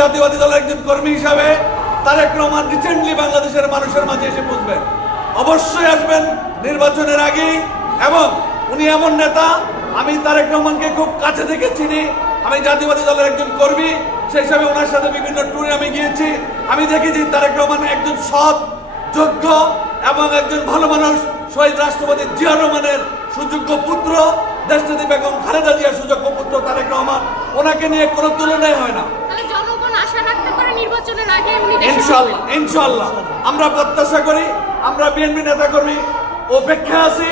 জাতীয়বাদী দলের একজন কর্মী হিসাবে তারেক রহমান রিসেন্টলি বাংলাদেশের মানুষের মাঝে এসে পৌঁছবেন, অবশ্যই আসবেন নির্বাচনের আগেই। এবং উনি এমন নেতা, আমি তারেক রহমানকে খুব কাছে থেকে চিনি, আমি জাতীয়বাদী দলের একজন কর্মী, সেই হিসাবে ওনার সাথে বিভিন্ন ট্যুরে আমি গিয়েছি। আমি দেখেছি তারেক রহমান একজন সৎ, যোগ্য এবং একজন ভালো মানুষ। শহীদ রাষ্ট্রপতি জিয়া রহমানের সুযোগ্য পুত্র, দেশনেত্রী বেগম খালেদা জিয়ার সুযোগ্য পুত্র তারেক রহমান, ওনাকে নিয়ে কোনো তুলনাই হয় না। ইনশাআল্লাহ ইনশাআল্লাহ আমরা প্রত্যাশা করি, আমরা বিএনপি নেতাকর্মী অপেক্ষা আছি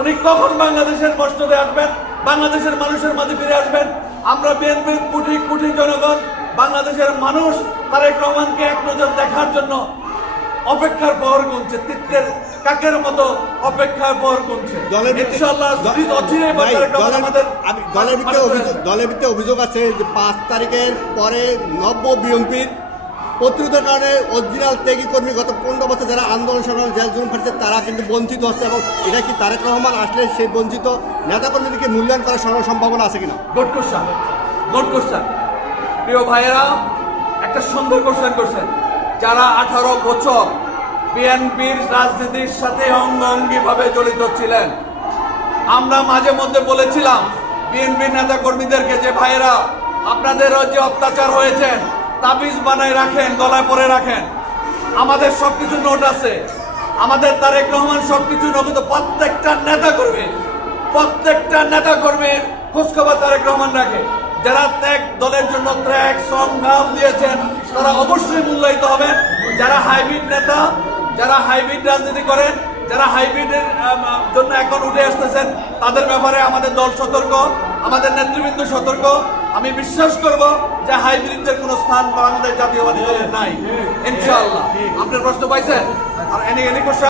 উনি কখন বাংলাদেশের মসনদে আসবেন, বাংলাদেশের মানুষের মাঝে ফিরে আসবেন। আমরা বিএনপির কোটি কোটি জনগণ, বাংলাদেশের মানুষ তারেক রহমানকে এক নজর দেখার জন্য অপেক্ষার প্রহর গুনছে, তিত্তের কাকের মতো অপেক্ষার প্রহর গুনছে। ইনশাআল্লাহ দলের ভিত্তিতে অভিযোগ আছে যে 5 তারিখের পরে নব্য বিএনপির প্রতিরোধের কারণে অরিজিনাল ত্যাগী কর্মী গত 15 বছর যারা আন্দোলন সংগ্রাম জেল জুলুম খাটছে তারা কিন্তু বঞ্চিত হচ্ছে। এবং এটা কি তারেক রহমান আসলে সেই বঞ্চিত নেতাকর্মীদেরকে মূল্যায়ন করার সম্ভাবনা আছে কিনা? গুড কোশ্চেন প্রিয় ভাইয়েরা, একটা সুন্দর কোশ্চেন করছেন। যারা 18 বছর বিএনপির রাজনীতির সাথে অঙ্গাঙ্গিভাবে জড়িত ছিলেন, আমরা মাঝে মধ্যে বলেছিলাম বিএনপির নেতা কর্মীদেরকে যে ভাইয়েরা আপনাদেরও যে অত্যাচার হয়েছে তাবিজ বানায় রাখেন, গলায় পরে রাখেন, আমাদের সবকিছু নোট আছে, আমাদের তারেক রহমান সবকিছু নোট। প্রত্যেকটা নেতা কর্মীর খোঁজখবর তারেক রহমান রাখে। যারা দলের জন্য ত্যাগ সংগ্রাম দিয়েছেন তারা অবশ্যই মূল্যায়িত হবেন। যারা হাইব্রিড নেতা, যারা হাইব্রিড রাজনীতি করেন, যারা হাইব্রিডের জন্য এখন উঠে আসতেছেন, তাদের ব্যাপারে আমাদের দল সতর্ক, আমাদের নেতৃবৃন্দ সতর্ক। আমি বিশ্বাস করব যে হাইব্রিডদের কোনো স্থান বাংলাদেশ জাতীয়বাদী দলের নাই। ইনশাআল্লাহ। আপনার প্রশ্ন পাইছেন? আর এনি কোশ্চেন?